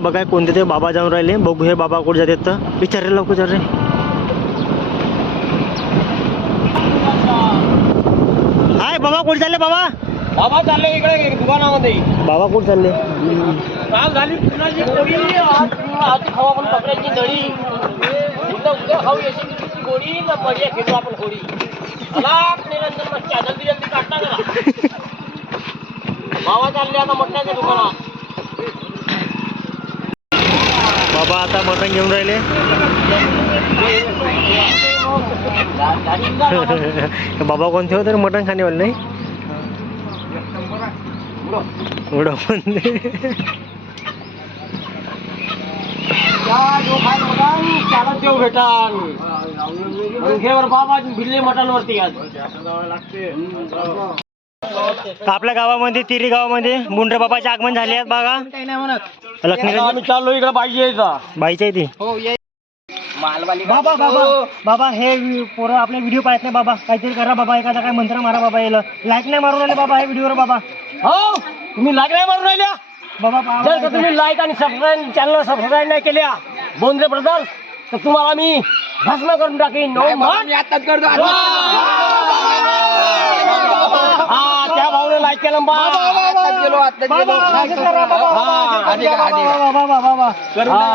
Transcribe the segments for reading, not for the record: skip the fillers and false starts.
बघा कोणते ते बाबा जाऊन राहिले, बघू हे बाबा कुठे जातात तर विचार रे, लवकर रे. हाय बाबा, कुठे चालले बाबा? बाबा चालले इकडे दुकानामध्ये. बाबा कुठे चालले? काल झाली पुन्हाची गोळी, आज खाऊ आपण कपड्याची दळी. उद्या खाऊ याची गोळी ना पडल्या घेतो आपण गोळी. अलाप निरंजन मच्छा जल्दी जल्दी काढता गेला. बाबा चालले आता मटणाच्या दुकानात. बाबा आता मटण घेऊन राहिले. बाबा कोणते होते मटण खाणेवाले नाही? त्याला देव भेटाल घेवर बाबा भिल्ले मटण वरती आज. आपल्या गावामध्ये तिरी गावामध्ये बुंड्रे बाबाचे आगमन झाले आहेत बघा. लक्ष्मी आम्ही चाललो इकडे पाहिजे बाईच्या इथे. बाबा बाबा बाबा हे पोरं आपले व्हिडिओ पाहत नाही बाबा, काहीतरी करा बाबा, एखादा काय मंत्र मारा बाबा. याला लाईक नाही मारून राहिले बाबा हे व्हिडिओवर बाबा. हो तुम्ही लाईक नाही मारून राहिल्या. बाबा जर का तुम्ही लाईक आणि सबस्क्राईब चॅनल सबस्क्राईब नाही केल्या बोंद्रे ब्रदर्स तर तुम्हाला मी भस्म करून टाकीन. हा त्या भाऊने लाईक केलं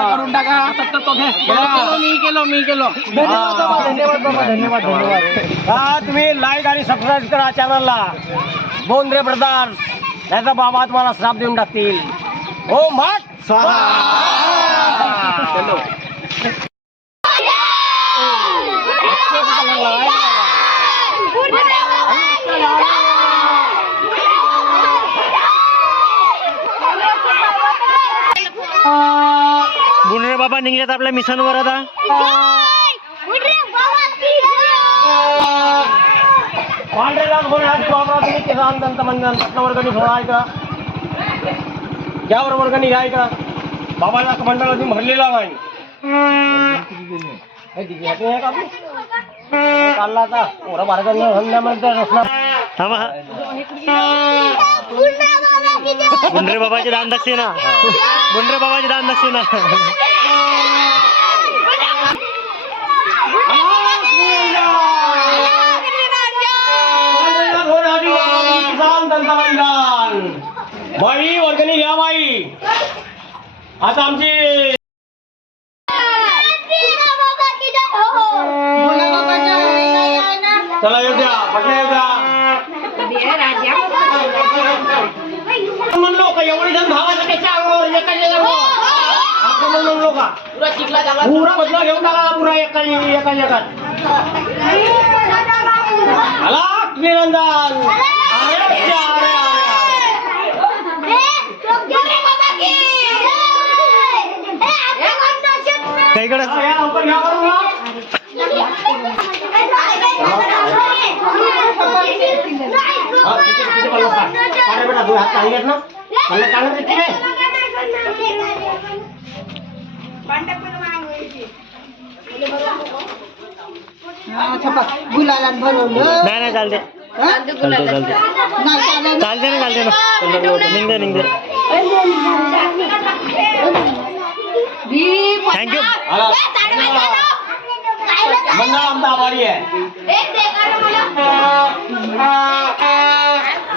करून टाका. मी केलो. धन्यवाद बाबा, धन्यवाद धन्यवाद. हा तुम्ही लाईक आणि सबस्क्राईब करा चॅनलला बोंद्रे ब्रदर्स, त्याचा बाबा तुम्हाला श्राप देऊन टाकतील. हो मग बुंड्रे बाबा निघल्यात आपल्या मिशनवर आता. पांढरेला तुम्ही किसान दंत मंडळ वर्गणी सोडा का ज्यावर वर्गणी घ्याय का बाबाला मंडळ अजून भरलेला नाही. काढला आता पोरा बुंड्रे बाबाची दान दक्षिणा, बुंड्रे बाबाची दान दक्षिणा. बाई वर्गणी घ्या बाई. आता आमची चला येऊ द्या, पटल्या येऊ द्या. म्हणलो का एवढे जण धावायचं त्याच्या अंगावर एका आपण म्हणलो का पुरा बदला घेऊन टाका पुरा एका जगात. आला निरंजन काहीकडे गुलाला भरवलं नाही चालते चालते ना निघते. थँक्यू. मंडळ आमचा आभारी आहे.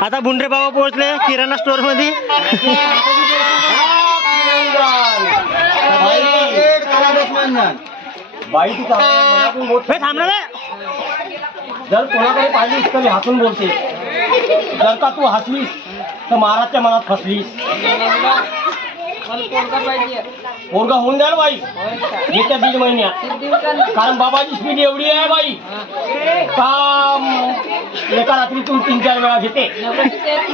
आता बुंड्रे बाबा पोहोचले किराणा स्टोअर मध्ये. बाई तू थांबणार. जर कोणाकडे पाहिलीस तरी हसून बोलते. जर का तू हसलीस तर महाराजच्या मनात फसलीस. पोरगा होऊन द्याल बाई येत्या 1.5 महिन्यात. कारण बाबाची स्पीड एवढी आहे बाई का एका रात्रीतून 3-4 वेळा घेते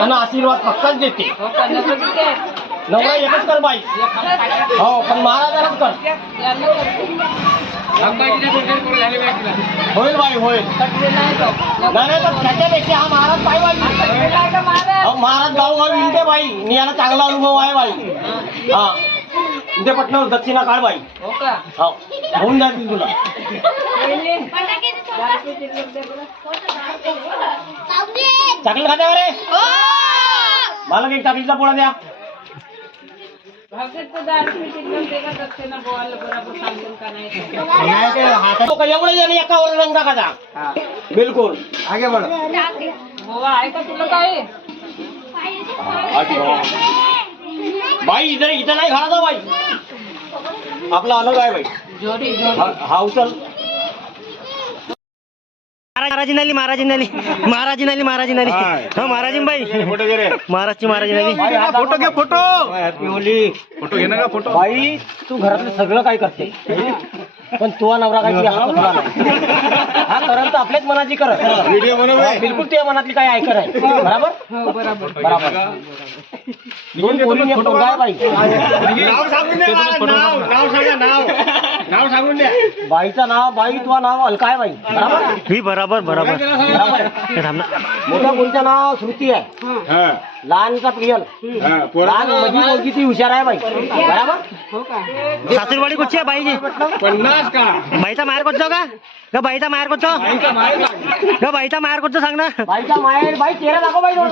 आणि आशीर्वाद पक्काच देते. नवरा एकच कर बाई. हो पण महाराजालाच कर. होईल बाई होईल. नाही तर त्याच्यापेक्षा हा महाराज पाय बाई. महाराज गावोगावी विनते बाई. मी याला चांगला अनुभव आहे बाई. हा उद्या पटणार दक्षिणा काढ बाई. हो होऊन जातील तुला. चॉकलेट खाते रे. मला एक चॉकलेटचा पोळा द्या. नाही ते हातात तो काय एवढे जण एकावर रंग टाकायचा बिलकुल आगे बढ बाई इथं इथं नाही घालायचा बाई आपला अलग आहे बाई हा उचल महाराजी नाली महाराजी नाली महाराजी नाली महाराजी नाली हा महाराजी बाई महाराजची महाराजी नाली फोटो घे फोटो फोटो घे ना का फोटो बाई तू घरातलं सगळं काय करते पण तुझा नवरा काय तुझ्या हातात तुला नाही. हा करत तर आपल्याच मनाची करत व्हिडिओ बिलकुल तुझ्या मनातली काय ऐकर आहे बरोबर बरोबर दोन पोरी एक पोरगा आहे बाई नाव सांगून द्या नाव सांगा नाव सांगून द्या बाईचं नाव बाई तुझं नाव अलका आहे बाई बरोबर मी बरोबर बरोबर मोठ्या मुलीचं नाव श्रुती आहे लहानचा प्रियल लहान माझी मुलगी ती हुशार आहे बाई बरोबर सासूरवाडी कुठची आहे बाईची 50 का बाईचा माहेर कोणचं का बाईचा माहेर कोणचं का बाईचा माहेर कोणचं सांग ना बाईचा माहेर बाई चेहरा दाखव बाई दोन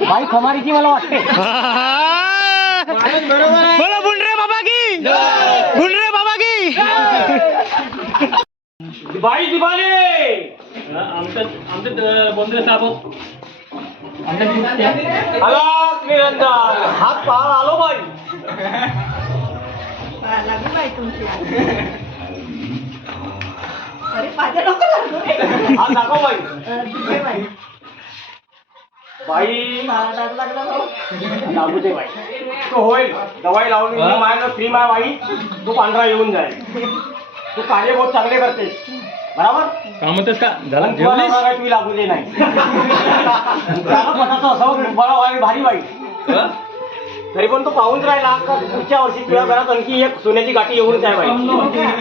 बाई खमारीची मला वाटते बोला बुंडरे बाबा की बुंडरे बाबा की बाई दिवाले आला निरंजन हात पाळ आलो बाई हात दाखव बाई बाई लागू दे बाई तो होईल दवाई लावून माझ्या फ्री माय बाई तू पांढरा येऊन जाईल तू कार्य बहुत चांगले करतेस बरोबर कामतच का झाला पण तुला नवरा काय तुम्ही लागू दे नाही त्याला पटाचं असावं बरं बाई भारी बाई तरी पण तो पाहून राहिला का पुढच्या वर्षी तुझ्या घरात आणखी एक सोन्याची गाठी येऊनच आहे बाई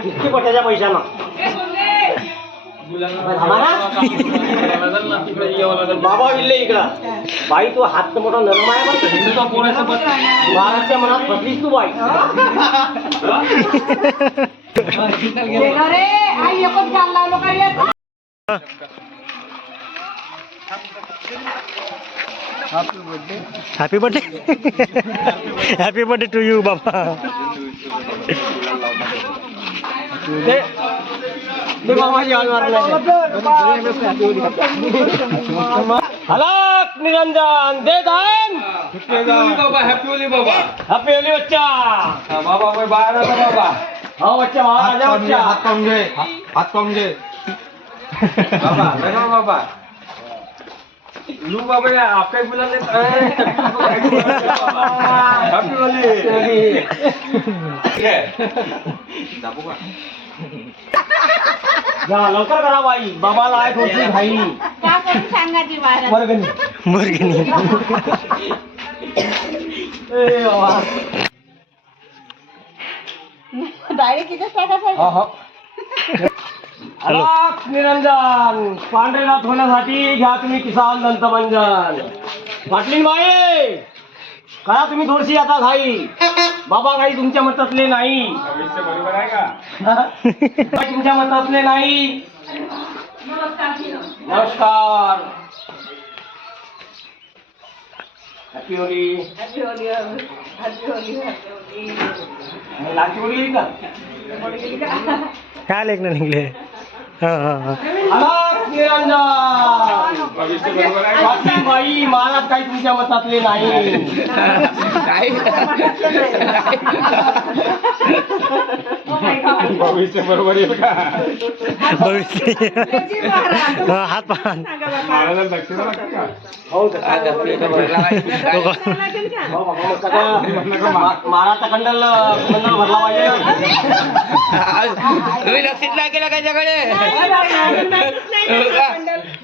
इतकी पट्याच्या पैशानं बाबा विल्ले इकडं बाई तू हात तर मोठा नरम आहे बाई महाराजच्या मनात फसलीस तू बाई रे आई एकच घाल लावलो काय येत happy birthday happy birthday to you बाबा ते मामाची हाल हलाक निरंजन दे दान हॅपी होली बाबा हॅपी होली बच्चा बाबा मैं बाहर आता बाबा हाँ बच्चा महाराजा बच्चा हात पाहून घे बाबा लगा बाबा लू बाबा या आपका ही बुला लेता है हॅपी होली जा लवकर करा बाई बाबाला आहे थोडीशी घाई का करून सांगा ती महाराज वर्गणी वर्गणी ए बाबा डायरेक्ट किती टाकायचं हलाक निरंजन पांढरेनाथ होण्यासाठी घ्या तुम्ही किसान दंतमंजन पाटलीन बाई करा तुम्ही थोडीशी आता घाई बाबा काही तुमच्या मतातले नाही भविष्य बरोबर आहे का काही तुमच्या मतातले नाही नमस्कार हॅपी होली लाची होली का काय लेखन निघले हा हा हा हलाक निरंजन भविष्य बरोबर आहे पाटील बाई महाराज काही तुमच्या मतातले नाही भविष्य बरोबर येईल का भविष्य हात पान महाराजाला दक्षिणा लागते का हो महाराजचा खंडल भरला पाहिजे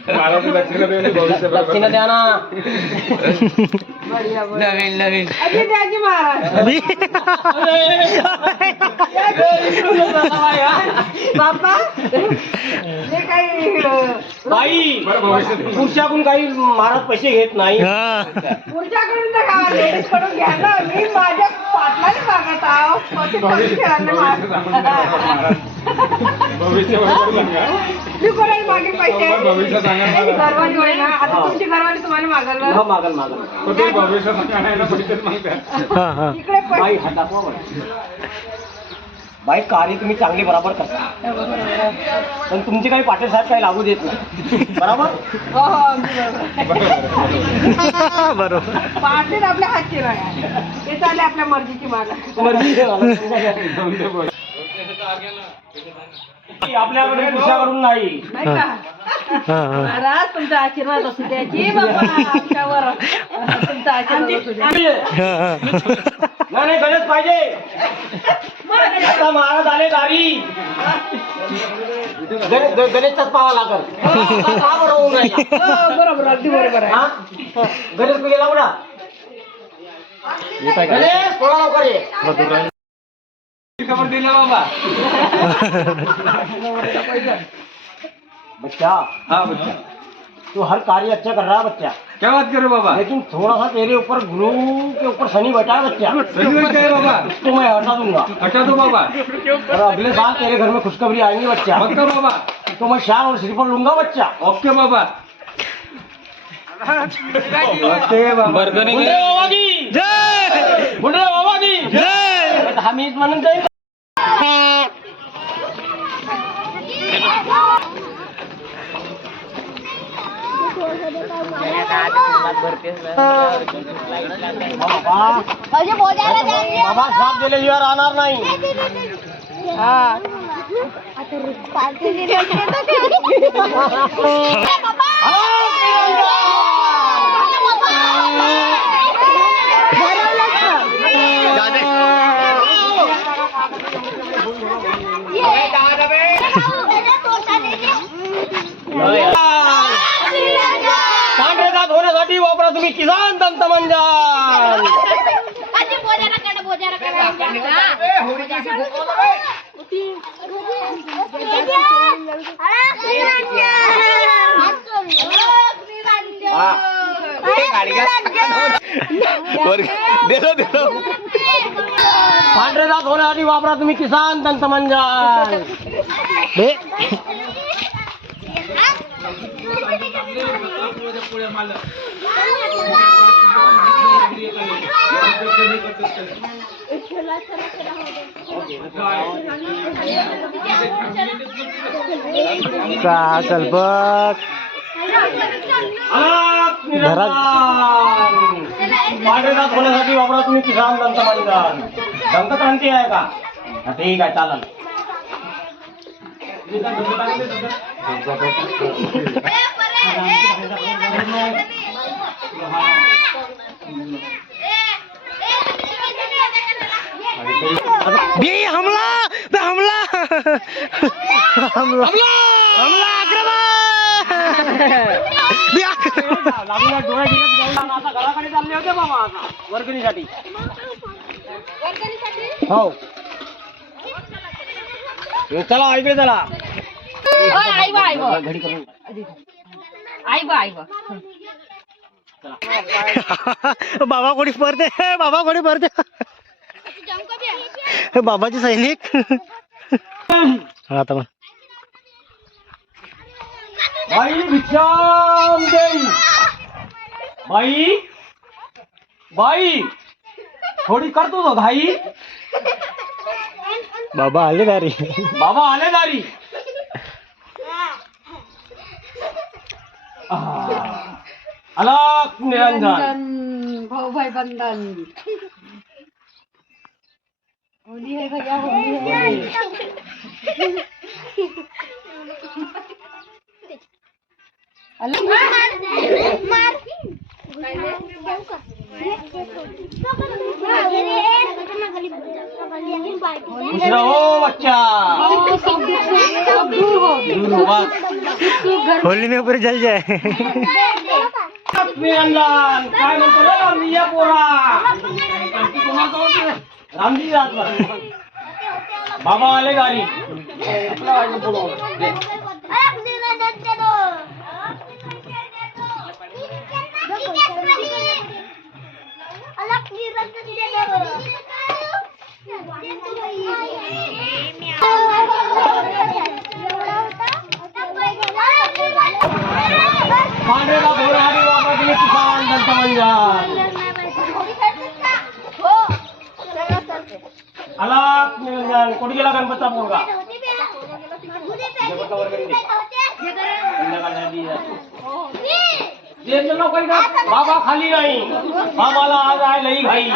महाराज दक्षिणा देऊन भविष्य बरोबर दक्षिणा द्या ना अरे द्याजी महाराज बापा हे काही बाई बरं भविष्य पुरुषाकडून काही महाराज पैसे घेत नाही हा पुढच्याकडून तर का लेडीज कडून घ्या ना मी माझ्या पाटलाने मागत आहो भविष्य सांगून द्या बाबा महाराज भविष्य बरोबर सांगा. मी कोणाला मागेल पैसे भविष्य सांगा त्याची मला. घरवाली होय ना आता तुमची घरवाली तुम्हाला मागल हा, मागल मागल पण ते भविष्य सांगायला पैसेच मागतात. हा हा इकडे बाई हा दाखवा बाई. बाई कार्य तुम्ही चांगली बरोबर करता पण तुमचे काही पाटील साहेब काही लागू देत नाही बरोबर. हो हो अगदी बरोबर बरोबर. पाटील आपल्या हातची नाही ते चालले आपल्या मर्जीची मागा मर्जी आहे मला. जाऊन दे बरं. आपल्याकडे दुसऱ्याकडून नाही. नाही का हा हा महाराज तुमचा आशीर्वाद असू द्याची बाबा आमच्यावर तुमचा आशीर्वाद असू द्या हा, हा. नाही नाही गणेश पाहिजे. आता महाराज आले दारी गणेशचाच पावा लागल. का बरं होऊन राहिला? हो, बरोबर अगदी बरोबर आहे हा? गणेश तू गेला कुठं? गणेश थोडा लवकर ये. खबर दिला बाबा. बच्चा हाँ बच्चा, तू हर कार्य अच्छा कर रहा है बच्चा क्या बात करे बाबा. लेकिन थोड़ा सा तेरे ऊपर गुरु के ऊपर शनि बैठा है बच्चा. सही बात है बाबा. उसको मैं हटा दूंगा हटा दो बाबा. और अगले साल तेरे घर में खुशखबरी आएंगी बच्चा. पक्का बाबा. तो मैं शाल और श्रीफल लूंगा बच्चा. ओके बाबा. ओके बाबा. गुंडे बाबा की जय गुंडे बाबा की जय. हम ईद म्हणून जाईल. बाबा साप दिल्याशिवाय राहणार नाही. पांढरे दात होण्यासाठी वापरा तुम्ही किसान दंतमंजन. पांढरे दात होण्यासाठी वापरा तुम्ही किसान दंतमंजन. का कल्पक पांढरे दात होण्यासाठी वापरा तुम्ही किसान दंतमंजन. दंतक्रांती आहे का? हा, ठीक आहे चालेल. बे हमला बे हमला हमला हमला आक्रमण बे लागून डोळ्या गिळत जाऊन आता घराकडे चालले होते बाबा आता वर्गणीसाठी. हो चला ऐकले चला घडी करून बाबा कोणी पडते बाबा कोणी पडते बाबाचे सैनिक. आता मग बाई भिक्षाम देई. बाई बाई थोडी करतो तो घाई. बाबा आले दारी. बाबा आले दारी. अलग निरंजन भाऊ भाई बंधन होली है भैया होली है. खुश रहो बच्चा. दूर हो बस. होली में ऊपर जल जाए. निरंजन काय म्हणतो रे रामजी या पोरा. रामजी जात बाबा आले गाडी. अलग आला निरंजन कुठे गेला गणपतचा पोरगा बाबा खाली नाही बाबाला आज आहे लई घाई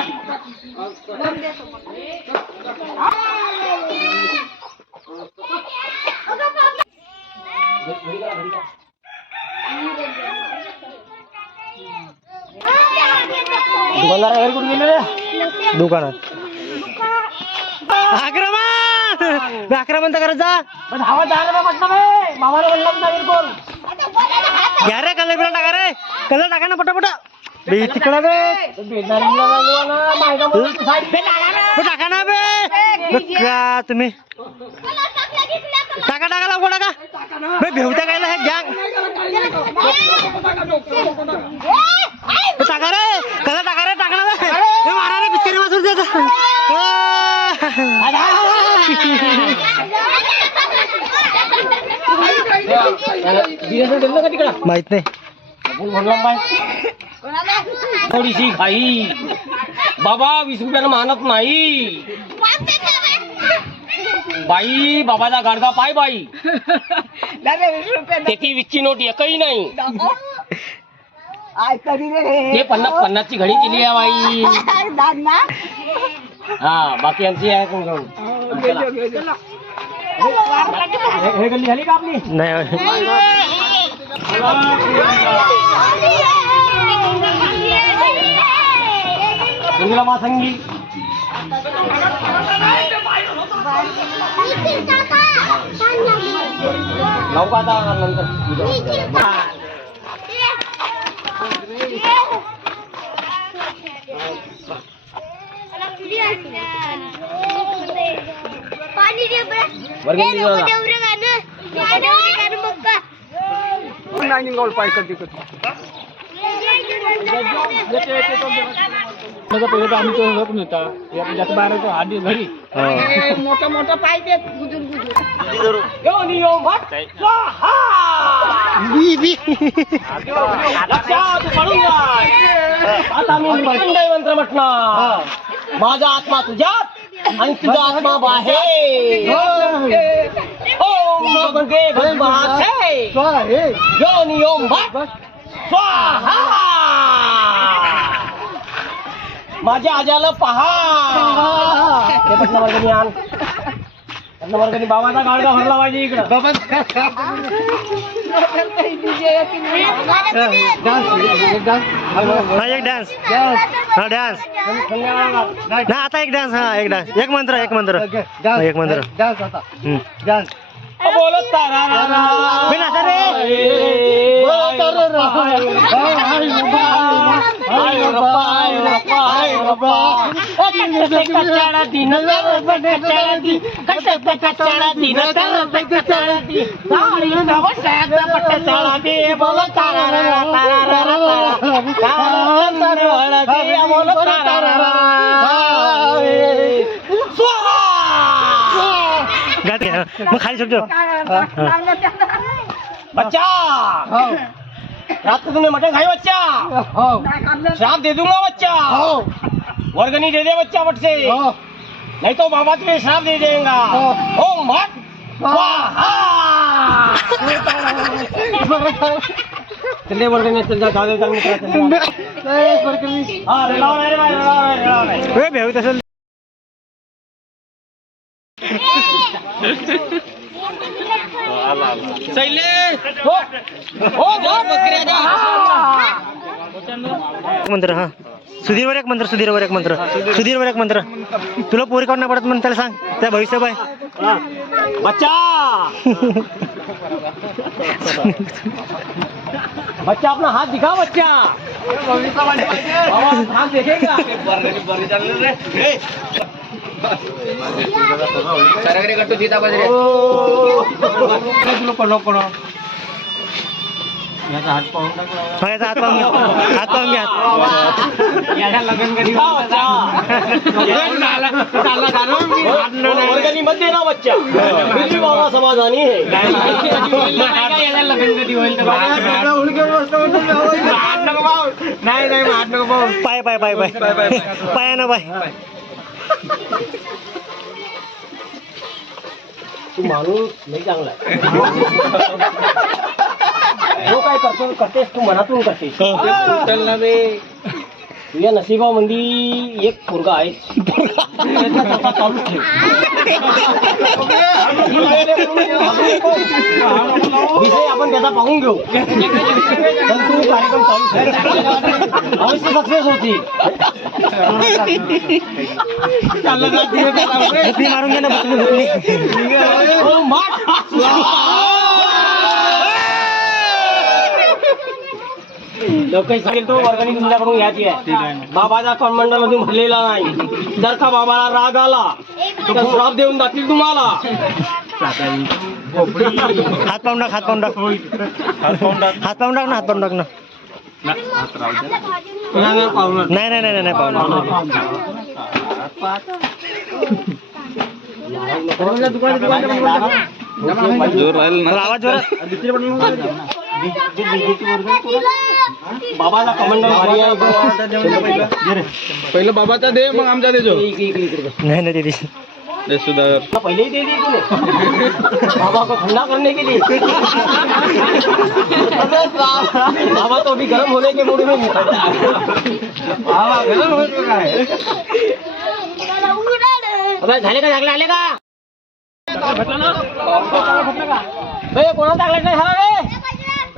दुकानदार घरी कुठे गेले रे दुकानात आक्रमण तर करत जा धावा जायला म्हटलं नाही मामाला म्हणलं कोण घ्या रे कलर बिलर टाका रे कलर टाका ना पटापट तिकडं रे टाका ना बे का तुम्ही टाका टाका लवकर टाका बे भेवत्या कायला हे गॅंग टाका रे कलर टाका रे टाका ना बे मारा रे पिचकारी वाजून देत माहित नाही थोडीशी घाई बाबा 20 रुपयानं मानत नाही बाई बाबाचा गाडगा पाय बाई त्याची 20ची नोट एकही नाही ते 50-50ची घडी केली आहे बाई हा बाकी आमची आहे कोण घेऊन हे गल्ली झाली का आपली नाही मासंगी लवकर आता नंतर पहिले तर आम्ही तो होत नव्हता जास्त बाहेर होतो आधी घरी मोठं मोठं पाहिजे गुजूर गुजूर आता मी मंत्र म्हटणार माझा आत्मा तुझ्यात आणि तुझा आत्मा बाहेर ओम भगवते भगवासे योनि ओम भट स्वाहा माझ्या आजाला पहा ते पटना वर्गणी आण पटना वर्गणी बाबाचा गाडगा भरला पाहिजे इकडं एक डान्स हा डान्स ना आता एक डान्स हा एक डान्स एक मंत्र एक मंत्र एक मंत्र डान्स आता डान्स बोलत तारा मग खाली समजो बच्चा रात को तुमने मटन खाई बच्चा श्राप दे दूंगा बच्चा वर्गनी दे दे बच्चा बट से नहीं तो बाबा तुम्हें श्राप दे देगा ओम भट स्वाहा चल दे वर्गनी चल जा जाओ चल मित्रा चल हां रेलाव रे भाई रेलाव रे भेव तसल मंत्र हा सुधीरवर एक मंत्र सुधीरवर एक मंत्र सुधीरवर एक मंत्र तुला पोरी काढणं पडत म्हणून त्याला सांग त्या भविष्य बाय बच्चा बच्चा अपना हाथ दिखा बच्चा हाथ देखेगा सरागरे कट्टू सीता बजरे पडो पडो याचा हात पाहून टाकला याचा हात पाहून हात पाहून घ्या याला लगन करी वर्गणी मध्ये ना बच्चा बिजली बाबा समाधानी है याला लगन कधी होईल नाही नाही पाय पाय पाय पाय पाय ना पाय तू माणूस नाही चांगला आहे. जो काय करतेस तू मनातून करतेस. तुझ्या नशिबामध्ये एक पोरगा आहे. त्याचा चालूच ठेव. विषय आपण त्याचा पाहून घेऊ. पण तू कार्यक्रम चालू ठेव. अवश्य सक्सेस होती. बुकली मारून घे ना बुकली. हो, मार. लोकही सांगेल तो वर्गणी तुमच्याकडून घ्यायची आहे. बाबाचा कॉन्व्हेंट मध्ये भरलेला नाही. जर का बाबाला राग आला तर श्राप देऊन जातील तुम्हाला. हात पाहून टाक, हात पाहून टाक, हात पाहून टाक ना, हात पाहून टाक ना. नाही नाही नाही नाही पाहून आवाज जोरात. बाबाचा कमांडर भारी आहे. पहिलं बाबाचा दे मग आमचा देजो. नाही नाही दीदी दे सुधार. पहले ही दे दी तूने. बाबा को ठंडा करने के लिए. बाबा तो अभी गर्म होने के मूड में नहीं था. अबे झाले का झाले आले का. कोणा टाकलं नाही हा रे.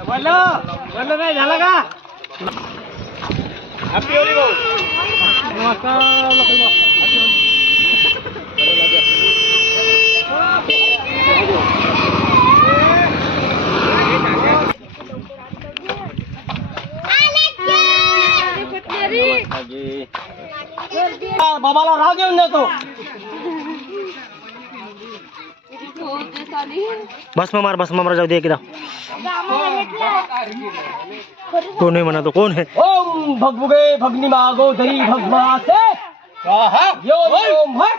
बोललं नाही झालं का. बाबाला राग येऊन जातो. भस्म मार जाऊ दे एकदा. कोण आहे म्हणा तो, कोण आहे. ओम भगभुगे भगनी मागो धरी भगमासे. यो ओम हट.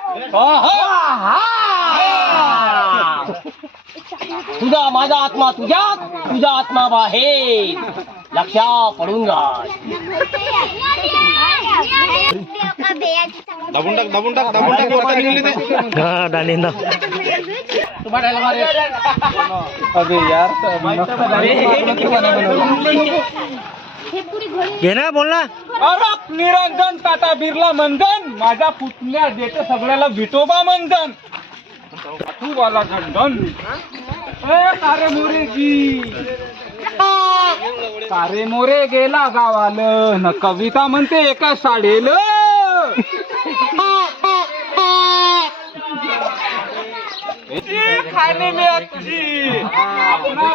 तुझा माझा आत्मा तुझ्यात, तुझा आत्मा बाहेर. लक्षा पडून जा. दाबून टाक वरती नेली ते. हा दांडींदा. अबे यार घे ना, बोल ना. अरक निरंजन टाटा बिर्ला मंजन. माझ्या पुतण्या देते सगळ्याला विठोबा मंजन. तू वाला गंडन. सारे मोरे जी सारे मोरे गेला गावालं न कविता म्हणते एका शाळेल. खाने में आ तुझी अपना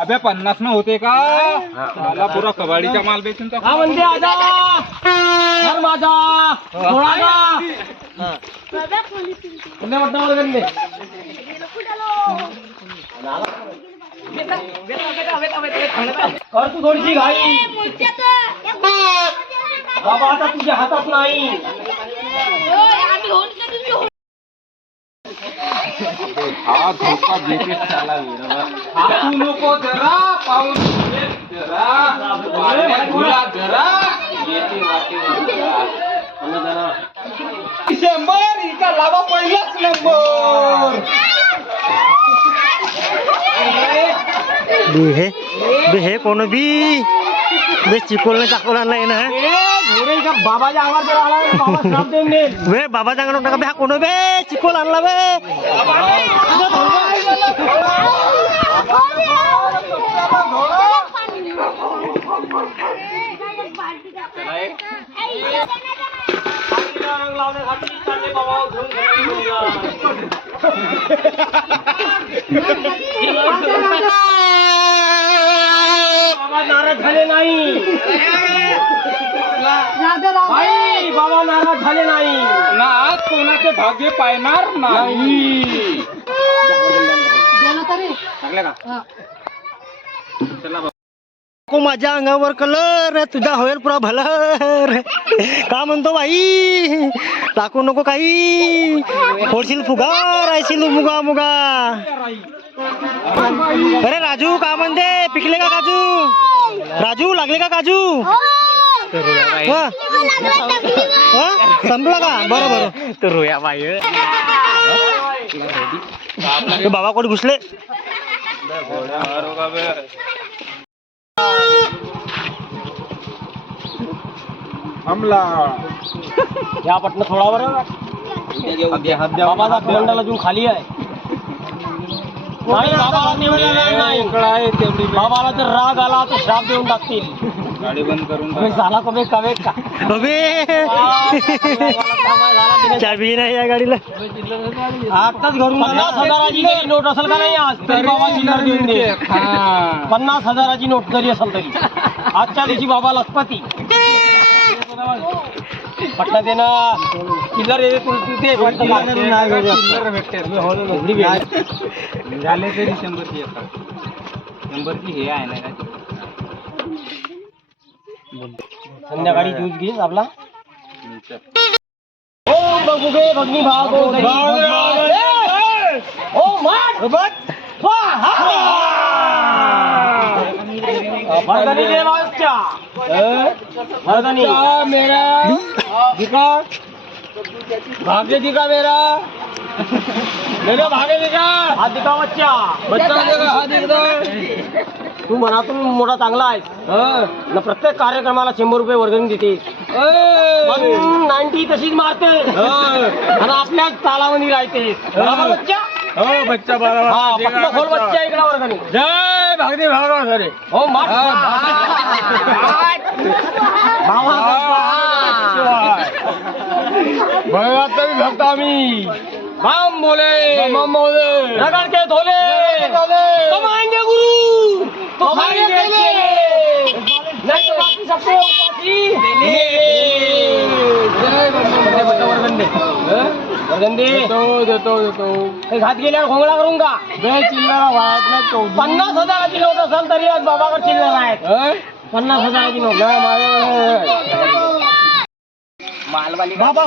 अबे 50 न होते का. मला पुरा कबाडीचा माल बेचून टाक. हा म्हणते आजा घर माझा थोडा पुण्य म्हटलं वर्गणले. कर तू थोडीशी घाई. बाबा आता तुझ्या हातात नाही. हा धोका बेकेट चाला हातू नको जरा पाऊस जरा वाढला जरा येते वाटे डिसेंबर हिचा लावा पहिलाच नंबर. बे हे कोण बी बे चिकोल चाकोल आणलाय ना. बाबाच्या आवाज जर आला तर बाबा श्राप देऊन देईल. वे बाबा चांगला टाका बे. हा कोण बे चिकोल आणला बे. रंग लावण्यासाठी चालले बाबा घेऊन बाबा नाराज झाले नाही. बाई, बाबा नाराज झाले नाही ना. आज कोणाचे भाग्य पायणार नाही. को माझ्या अंगावर कलर तुझा होईल पुरा भलर. का म्हणतो बाई टाकू नको काही. फोडशील फुगा राहशील मुगा मुगा. अरे राजू का म्हणते पिकले का काजू. राजू लागले का काजू हा? हा? संपला का बरं बरं तर रोया बाई बाबा कोण घुसले हमला या पटन थोडा बरं बाबाचा कमंडल अजून खाली आहे नाही बाबाला निवडलेला नाही बाबाला जर राग आला तर श्राप देऊन टाकतील गाडी बंद करून अबे झाला कवे कवे का अबे चाबी नाही या गाडीला आताच घरून 50,000ची जरी नोट असेल का नाही आज तरी बाबा चिल्लर देऊन दे 50,000ची नोट जरी असेल तरी आजच्या दिवशी बाबा लखपती पटना दे ना चिल्लर तिथे झाले तरी 100ची येतात 100ची हे आहे ना काय संध्याकाळी ज्यूस घेईन आपला ओ बघू गे भगनी भाग ओ मर्दानी दे वाजच्या मर्दानी मेरा दिखा भाग्य दिखा मेरा मेरा भाग्य दिखा हात दिखा बच्चा बच्चा दिखा हाथ दिखा तू मनातून मोठा चांगला आहेस ना प्रत्येक कार्यक्रमाला 100 रुपये वर्गणी देते पण 90 तशीच मारते आणि आपल्याच तालामध्ये राहते बरोबर बच्चा हो बच्चा हा पटना खोल बच्चा इकडे वर्गणी जय भागदी भागा सरे हो मार भगवान भी भक्त आम्ही बाम बोले बम बोले रगड़ के धोले कमाएंगे गुरु तो खाएंगे केले नहीं तो बाकी सबसे उपासी जय वर्गंदे वर्गंदे देतो एक हात गेल्यावर घोंगडा करून का जय चिल्लारा वाट नाही तो 50,000ची नोट असेल तरी आज बाबाकडे चिल्लर आहेत 50,000ची नोट बाबा बाबा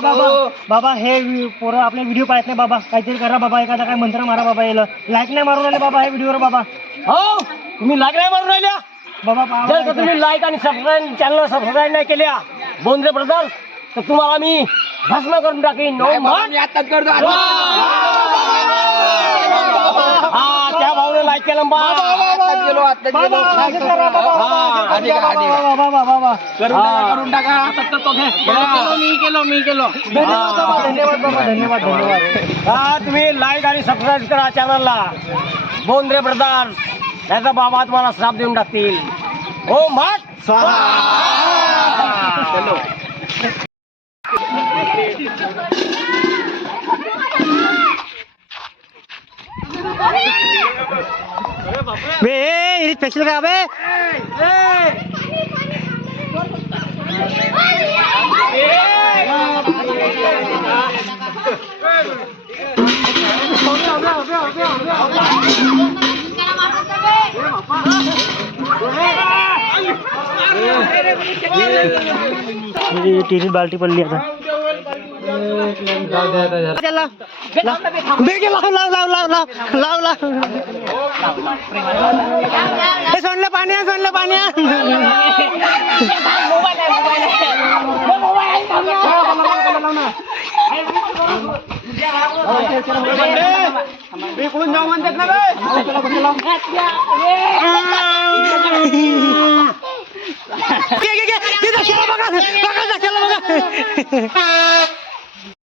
बाबा हे पोरं आपले व्हिडिओ पाहत नाही बाबा काहीतरी करा बाबा एखादा काय मंत्र मारा बाबा याला लाईक नाही मारून राहिले बाबा हे व्हिडिओवर बाबा हो तुम्ही लाईक नाही मारून राहिल्या बाबा जर का तुम्ही लाईक आणि सबस्क्राईब चॅनल सबस्क्राईब नाही केल्या बोंद्रे ब्रदर्स तर तुम्हाला मी भस्म करून टाकीन हा त्या भाऊने लाईक केलं करून टाका मी केलो धन्यवाद बाबा धन्यवाद धन्यवाद हा तुम्ही लाईक आणि सबस्क्राईब करा चॅनलला बोंद्रे ब्रदर्स याचा बाबा तुम्हाला श्राप देऊन टाकतील हो मग बे स्पेशल का बे टीनी बाल्टी पडली आता सोडलं पाण्या सोडलं पाण्या इकडून जाऊ म्हणतात ना बघा बघा